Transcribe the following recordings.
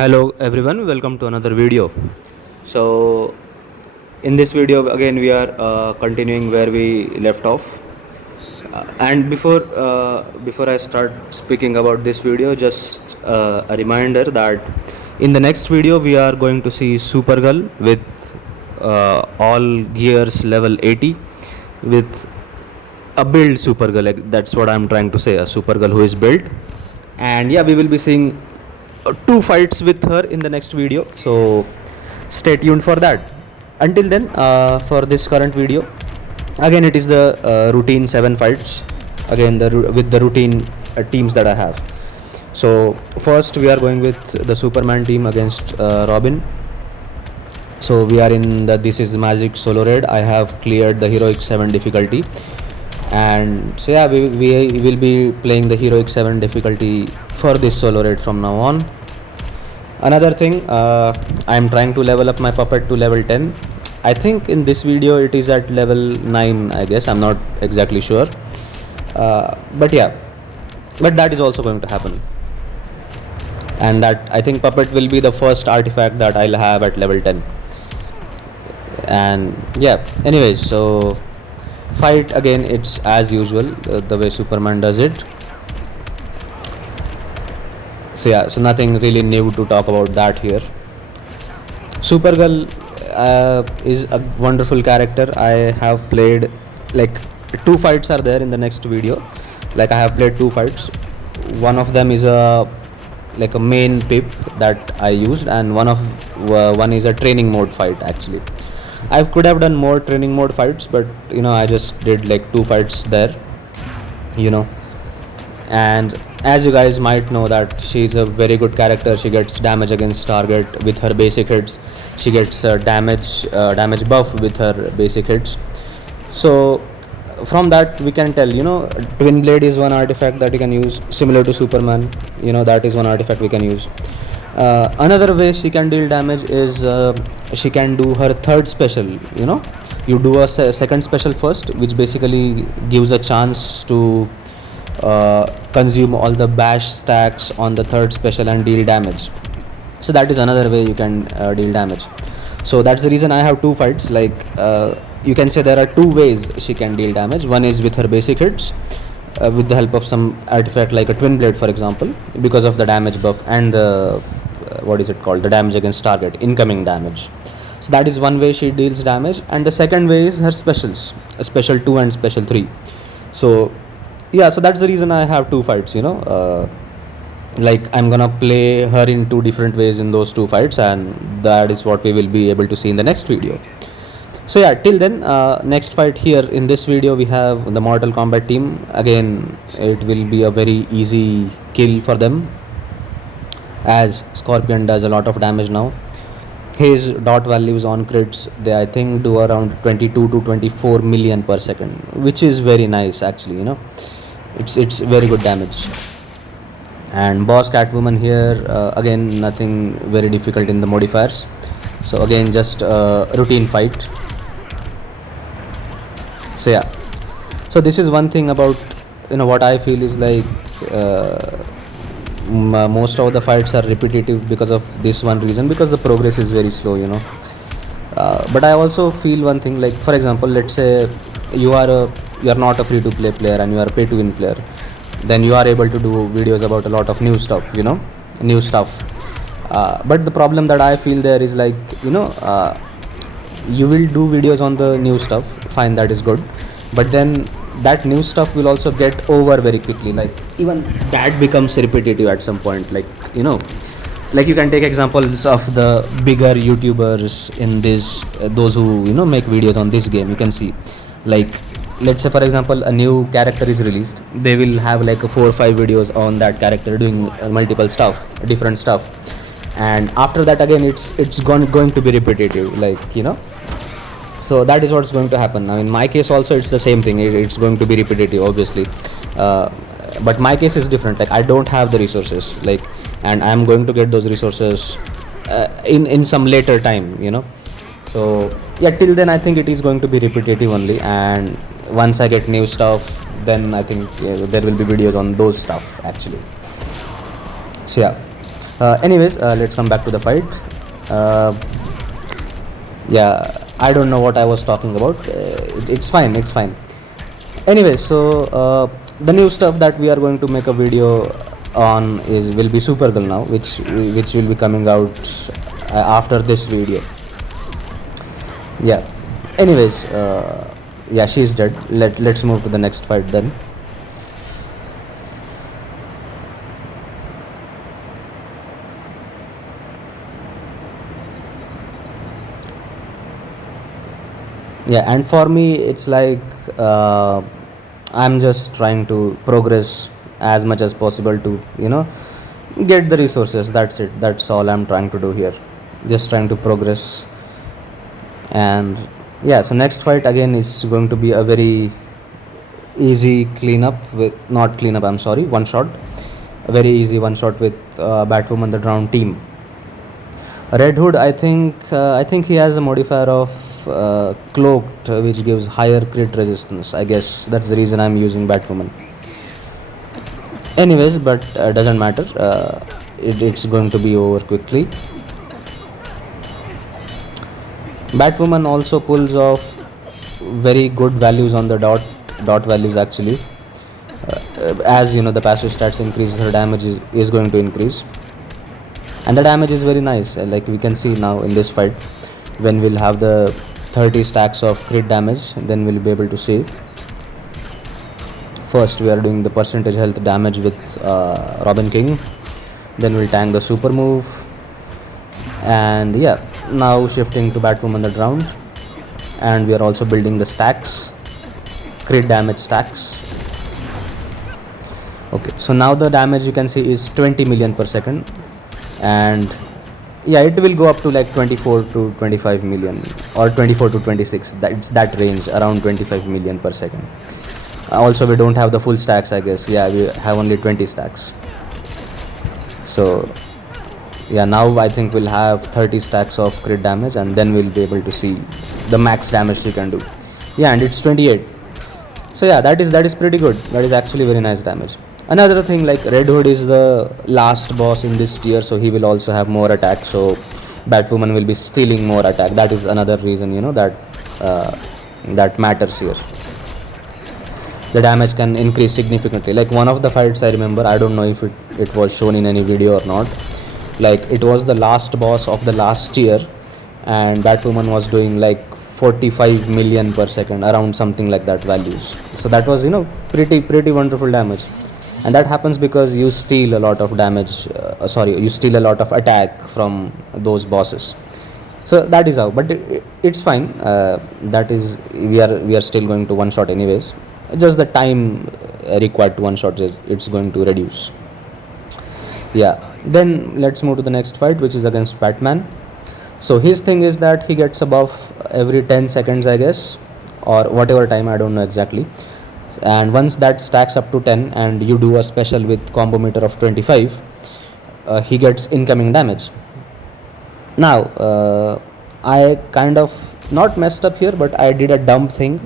Hello everyone, welcome to another video. So in this video again we are continuing where we left off. And before I start speaking about this video, just a reminder that in the next video we are going to see Supergirl with all gears level 80 with a build Supergirl. Like, that's what I'm trying to say, a Supergirl who is built. And yeah, we will be seeing two fights with her in the next video, so stay tuned for that. Until then, for this current video, again it is the routine 7 fights, again with the routine teams that I have. So first we are going with the Superman team against Robin. So we are in the This Is Magic solo raid. I have cleared the heroic 7 difficulty, and so yeah, we will be playing the heroic 7 difficulty for this solo raid from now on. Another thing, I am trying to level up my puppet to level 10. I think in this video it is at level 9, I guess, I'm not exactly sure, but yeah, but that is also going to happen, and that I think puppet will be the first artifact that I'll have at level 10. And yeah, anyways, so fight again, it's as usual, the way Superman does it. So yeah, so nothing really new to talk about that here. Supergirl is a wonderful character. I have played, like, 2 fights are there in the next video. Like, I have played 2 fights. One of them is a main pip that I used, and one is a training mode fight. Actually, I could have done more training mode fights, but I just did like 2 fights there, and as you guys might know that she's a very good character. She gets damage against target with her basic hits. She gets damage buff with her basic hits. So from that we can tell, Twin Blade is one artifact that you can use, similar to Superman. That is one artifact we can use. Another way she can deal damage is she can do her third special. You do a second special first, which basically gives a chance to consume all the bash stacks on the third special and deal damage. So that is another way you can deal damage. So that's the reason I have 2 fights. Like, you can say there are 2 ways she can deal damage. One is with her basic hits, with the help of some artifact like a Twin Blade, for example, because of the damage buff and the the damage against target, incoming damage. So that is one way she deals damage. And the second way is her specials, special 2 and special 3. So yeah, so that's the reason I have 2 fights. Like, I'm gonna play her in 2 different ways in those 2 fights, and that is what we will be able to see in the next video. So yeah, till then, next fight here in this video we have the Mortal Kombat team. Again, it will be a very easy kill for them, as Scorpion does a lot of damage now. His dot values on crits, they I think do around 22 to 24 million per second, which is very nice actually. It's very good damage. And boss Catwoman here, again nothing very difficult in the modifiers. So again, just a routine fight. So yeah, so this is one thing about, what I feel is like, most of the fights are repetitive because of this one reason, because the progress is very slow. But I also feel one thing, like, for example, let's say you are not a free to play player and you are a pay to win player, then you are able to do videos about a lot of new stuff. But the problem that I feel there is, like, you will do videos on the new stuff, fine, that is good, but then that new stuff will also get over very quickly. Like, even that becomes repetitive at some point. Like, like, you can take examples of the bigger YouTubers in this, those who make videos on this game. You can see, like, let's say for example a new character is released, they will have like 4 or 5 videos on that character doing multiple stuff, different stuff, and after that again it's going to be repetitive, like, so that is what's going to happen. Now in my case also it's the same thing, it's going to be repetitive, obviously, but my case is different. Like, I don't have the resources, like, and I'm going to get those resources in some later time. So yeah, till then I think it is going to be repetitive only, and once I get new stuff, then I think there will be videos on those stuff actually. So yeah, Anyways, let's come back to the fight. uh, yeah, I don't know what I was talking about. It's fine, it's fine. Anyway, so the new stuff that we are going to make a video on is will be Supergirl now, which will be coming out after this video. Yeah. Anyways, yeah, she's dead. Let's move to the next fight then. Yeah, and for me it's like, I'm just trying to progress as much as possible to, get the resources. That's it. That's all I'm trying to do here. Just trying to progress. And yeah, so next fight again is going to be a very easy cleanup with, not cleanup, I'm sorry, one shot. A very easy one shot with Batwoman the Drowned team. Red Hood, I think he has a modifier of cloaked, which gives higher crit resistance. I guess that's the reason I'm using Batwoman. Anyways, but doesn't matter. It's going to be over quickly. Batwoman also pulls off very good values on the dot values actually. As you know, the passive stats increase, her damage is going to increase, and the damage is very nice. Like we can see now in this fight, when we'll have the 30 stacks of crit damage, then we'll be able to see. First we are doing the percentage health damage with Robin King, then we'll tank the super move, and yeah, now shifting to Batwoman the Drowned, and we are also building the stacks, crit damage stacks. Okay, so now the damage you can see is 20 million per second, and yeah, it will go up to like 24 to 25 million or 24 to 26. It's that range, around 25 million per second. Also we don't have the full stacks, I guess. Yeah, we have only 20 stacks. So yeah, now I think we'll have 30 stacks of crit damage, and then we'll be able to see the max damage she can do. Yeah, and it's 28. So yeah, that is pretty good. That is actually very nice damage. Another thing, like Red Hood is the last boss in this tier, so he will also have more attack, so Batwoman will be stealing more attack. That is another reason, that matters here. The damage can increase significantly. Like one of the fights I remember, I don't know if it was shown in any video or not, like it was the last boss of the last tier, and Batwoman was doing like 45 million per second, around something like that values. So that was, pretty wonderful damage. And that happens because you steal a lot of damage, you steal a lot of attack from those bosses. So that is how, but it's fine. That is, we are still going to one shot anyways. Just the time required to one shot it's going to reduce. Yeah, then let's move to the next fight, which is against Batman. So his thing is that he gets a buff every 10 seconds, I guess, or whatever time, I don't know exactly. And once that stacks up to 10 and you do a special with combo meter of 25, he gets incoming damage. Now I kind of not messed up here, but I did a dumb thing.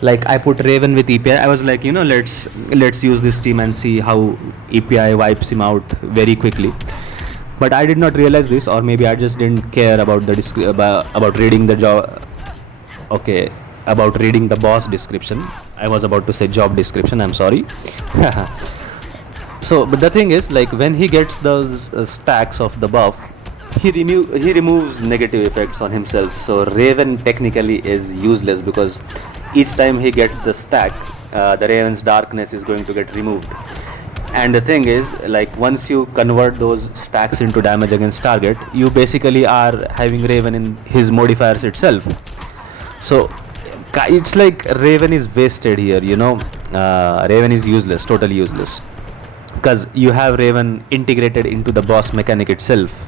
Like I put Raven with EPI. I was like, let's use this team and see how EPI wipes him out very quickly. But I did not realize this, or maybe I just didn't care about the about reading the job. Okay, about reading the boss description. I was about to say job description. I'm sorry. So, but the thing is, like when he gets those stacks of the buff, he removes negative effects on himself. So Raven technically is useless, because each time he gets the stack, the Raven's darkness is going to get removed. And the thing is, like once you convert those stacks into damage against target, you basically are having Raven in his modifiers itself. So it's like Raven is wasted here, Raven is useless, totally useless, because you have Raven integrated into the boss mechanic itself.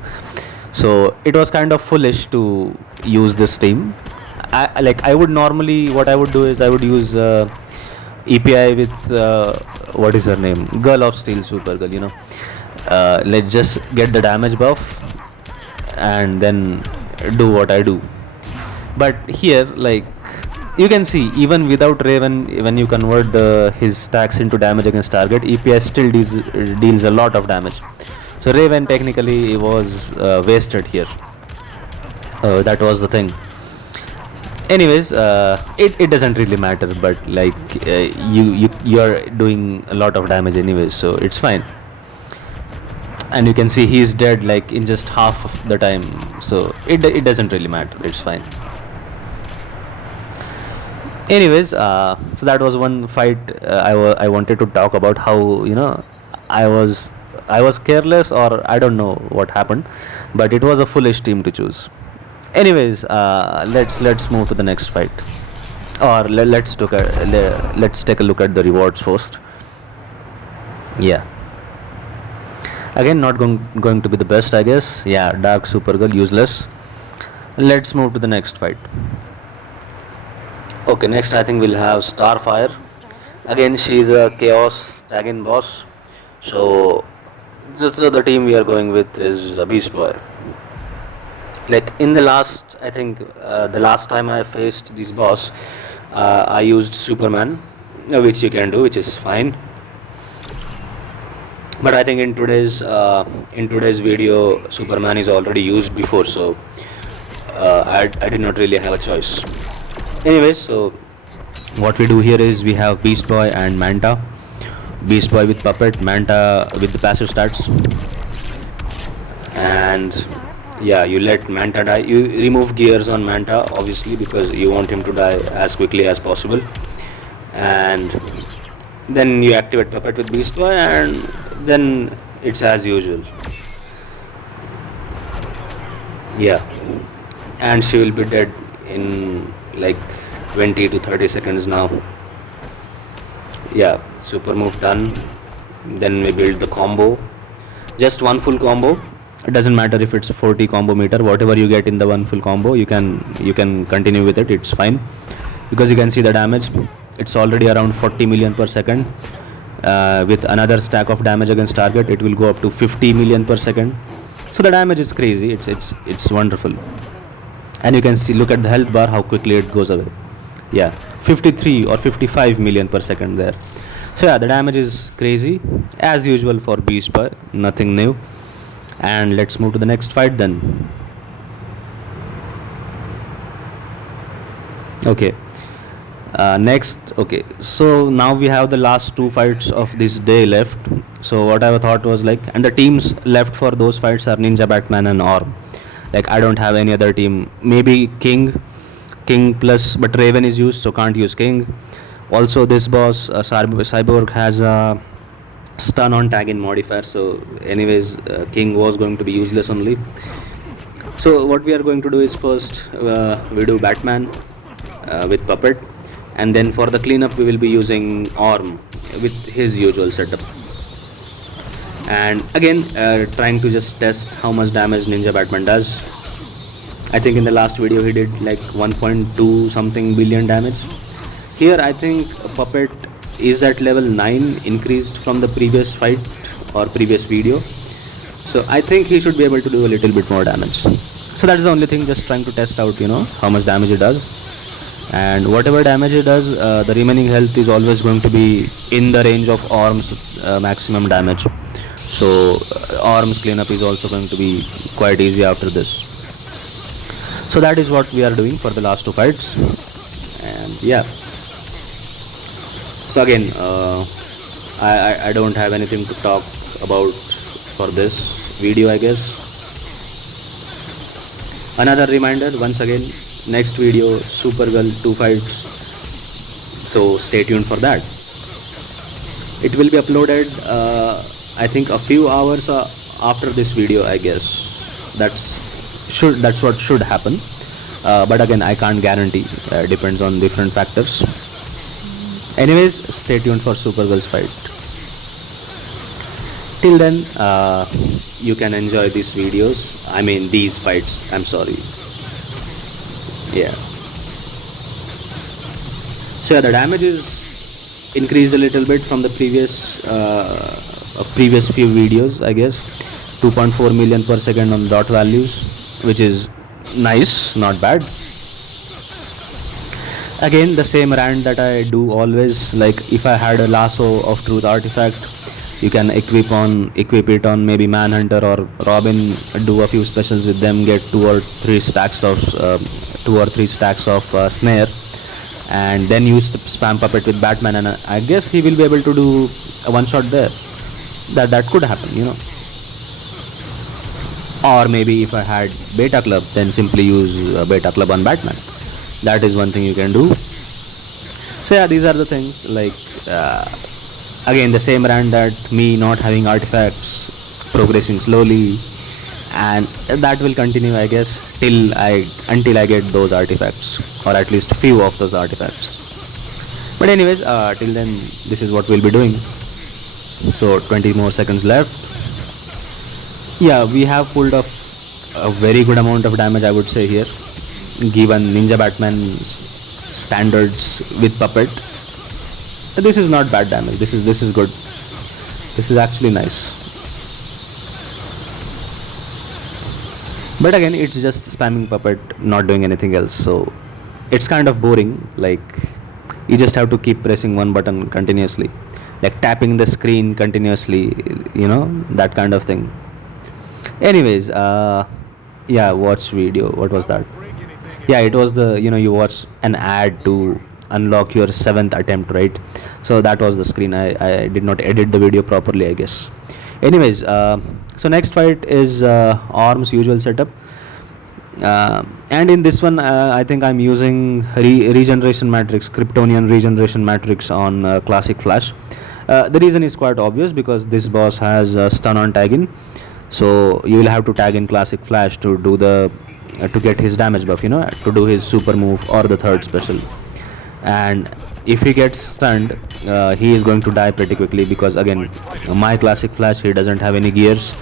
So it was kind of foolish to use this team. I would normally, what I would do is I would use EPI with what is her name, Girl of Steel, Supergirl. Let's just get the damage buff and then do what I do. But here, like you can see, even without Raven, when you convert his stacks into damage against target, EPI still deals a lot of damage. So Raven technically was wasted here. That was the thing. Anyways, it doesn't really matter, but like you're doing a lot of damage anyways, so it's fine. And you can see he's dead like in just half of the time, so it doesn't really matter, it's fine. Anyways, so that was one fight. I wanted to talk about how, I was I was careless, or I don't know what happened, but it was a foolish team to choose. Anyways, let's move to the next fight, or let's take a look at the rewards first. Yeah, again, not going to be the best, I guess. Yeah, Dark Supergirl, useless. Let's move to the next fight. Okay, next I think we'll have Starfire. Again, she's a Chaos tag-in boss. So, the team we are going with is Beast Boy. Like in the last, I think the last time I faced this boss, I used Superman, which you can do, which is fine. But I think in today's video, Superman is already used before, so I did not really have a choice. Anyways, so what we do here is we have Beast Boy and Manta. Beast Boy with Puppet, Manta with the passive stats. And yeah, you let Manta die. You remove gears on Manta, obviously, because you want him to die as quickly as possible. And then you activate Puppet with Beast Boy, and then it's as usual. Yeah, and she will be dead in like 20 to 30 seconds now. Yeah, super move done. Then we build the combo, just one full combo. It doesn't matter if it's 40 combo meter, whatever you get in the one full combo, you can continue with it, it's fine, because you can see the damage. It's already around 40 million per second. With another stack of damage against target, it will go up to 50 million per second. So the damage is crazy. It's wonderful. And you can see, look at the health bar, how quickly it goes away. Yeah, 53 or 55 million per second there. So yeah, the damage is crazy as usual for Beast Boy, nothing new. And let's move to the next fight then. Okay, okay, so now we have the last two fights of this day left. So what I thought was like, and the teams left for those fights are Ninja, Batman and Orm. Like I don't have any other team. Maybe King plus, but Raven is used, so can't use King. Also this boss Cyborg has a stun on tag in modifier, so anyways King was going to be useless only. So what we are going to do is first we do Batman with Puppet, and then for the cleanup we will be using Orm with his usual setup. And again trying to just test how much damage Ninja Batman does. I think in the last video he did like 1.2 something billion damage. Here I think Puppet is at level 9, increased from the previous fight or previous video. So I think he should be able to do a little bit more damage. So that's the only thing, just trying to test out, how much damage it does. And whatever damage it does, the remaining health is always going to be in the range of Orm's maximum damage. So Orm's cleanup is also going to be quite easy after this. So that is what we are doing for the last two fights. And yeah, so again I don't have anything to talk about for this video, I guess. Another reminder once again, next video Supergirl 2 fights, so stay tuned for that. It will be uploaded I think a few hours after this video, I guess. That's what should happen, but again I can't guarantee, depends on different factors. Anyways, stay tuned for Supergirl's fight. Till then you can enjoy these videos, I mean these fights, I'm sorry. Yeah, so yeah, the damage is increased a little bit from the previous few videos, I guess. 2.4 million per second on dot values, which is nice, not bad. Again, the same rant that I do always, like if I had a lasso of truth artifact, You can equip it on maybe Manhunter or Robin, do a few specials with them, get 2 or 3 stacks of snare, and then use the spam puppet with Batman, and I guess he will be able to do a one shot there. That could happen, or maybe if I had Beta Club, then simply use Beta Club on Batman. That is one thing you can do. So yeah, these are the things, like again the same rant that me not having artifacts, progressing slowly, and that will continue, I guess, until I get those artifacts, or at least few of those artifacts. But anyways, till then, this is what we'll be doing. So 20 more seconds left. Yeah, we have pulled off a very good amount of damage, I would say, here, given Ninja Batman's standards with puppet. This is not bad damage. This is good. This is actually nice. But again, it's just spamming puppet, not doing anything else. So it's kind of boring. Like, you just have to keep pressing one button continuously, like tapping the screen continuously, that kind of thing. Anyways, yeah, watch video. What was that? Yeah, it was you watch an ad to unlock your 7th attempt, right? So that was the screen. I did not edit the video properly, I guess. Anyways, so next fight is Arm's usual setup, and in this one I think I'm using regeneration matrix, Kryptonian regeneration matrix on classic Flash. The reason is quite obvious, because this boss has stun on tagging, so you will have to tag in classic Flash to do to get his damage buff, to do his super move or the third special. And if he gets stunned, he is going to die pretty quickly, because again, my classic Flash, he doesn't have any gears,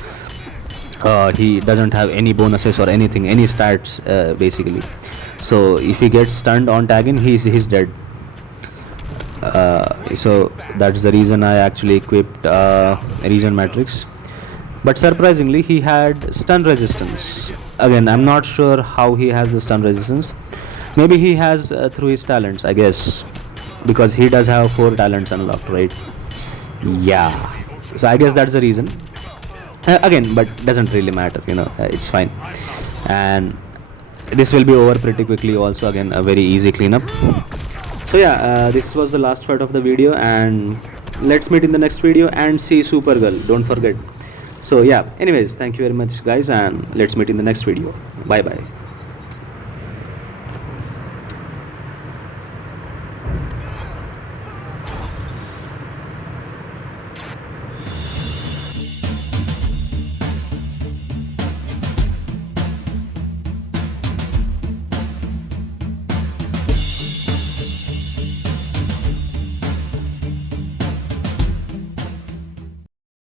he doesn't have any bonuses or anything, any stats, basically. So if he gets stunned on tagging, he's dead. So that's the reason I actually equipped regen matrix. But surprisingly, he had stun resistance. Again, I'm not sure how he has the stun resistance. Maybe he has through his talents, I guess, because he does have 4 talents unlocked, right? Yeah, so I guess that's the reason. Again, but doesn't really matter, it's fine. And this will be over pretty quickly also. Again, a very easy cleanup. So yeah, this was the last part of the video, and let's meet in the next video and see Supergirl, don't forget. So yeah, anyways, thank you very much guys, and let's meet in the next video. Bye bye.